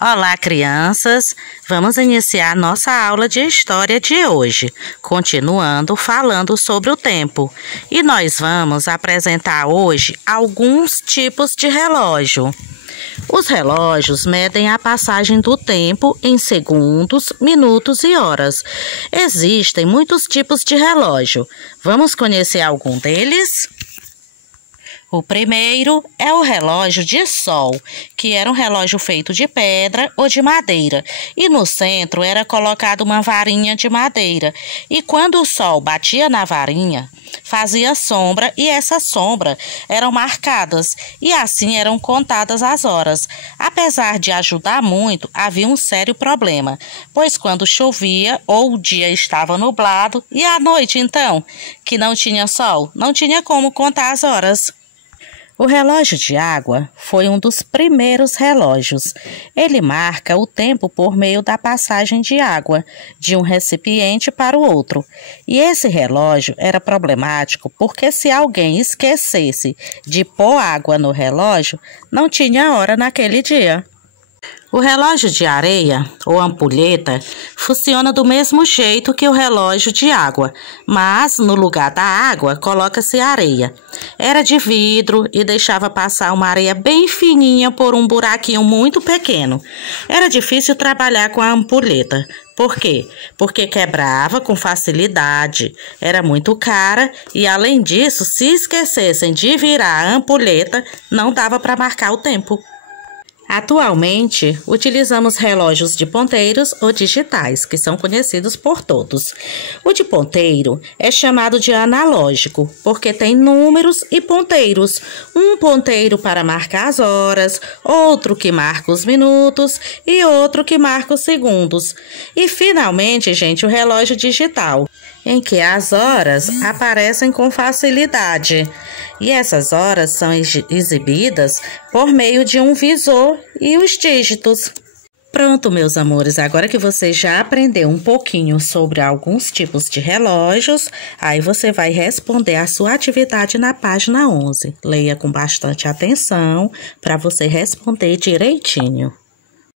Olá, crianças! Vamos iniciar nossa aula de história de hoje, continuando falando sobre o tempo. E nós vamos apresentar hoje alguns tipos de relógio. Os relógios medem a passagem do tempo em segundos, minutos e horas. Existem muitos tipos de relógio. Vamos conhecer algum deles? O primeiro é o relógio de sol, que era um relógio feito de pedra ou de madeira, e no centro era colocada uma varinha de madeira, e quando o sol batia na varinha, fazia sombra e essas sombras eram marcadas, e assim eram contadas as horas. Apesar de ajudar muito, havia um sério problema, pois quando chovia ou o dia estava nublado, e à noite então, que não tinha sol, não tinha como contar as horas. O relógio de água foi um dos primeiros relógios. Ele marca o tempo por meio da passagem de água de um recipiente para o outro. E esse relógio era problemático porque se alguém esquecesse de pôr água no relógio, não tinha hora naquele dia. O relógio de areia, ou ampulheta, funciona do mesmo jeito que o relógio de água, mas no lugar da água coloca-se areia. Era de vidro e deixava passar uma areia bem fininha por um buraquinho muito pequeno. Era difícil trabalhar com a ampulheta. Por quê? Porque quebrava com facilidade, era muito cara e, além disso, se esquecessem de virar a ampulheta, não dava para marcar o tempo. Atualmente, utilizamos relógios de ponteiros ou digitais, que são conhecidos por todos. O de ponteiro é chamado de analógico, porque tem números e ponteiros. Um ponteiro para marcar as horas, outro que marca os minutos e outro que marca os segundos. E, finalmente, gente, o relógio digital, em que as horas aparecem com facilidade. E essas horas são exibidas por meio de um visor e os dígitos. Pronto, meus amores, agora que você já aprendeu um pouquinho sobre alguns tipos de relógios, aí você vai responder a sua atividade na página 11. Leia com bastante atenção para você responder direitinho.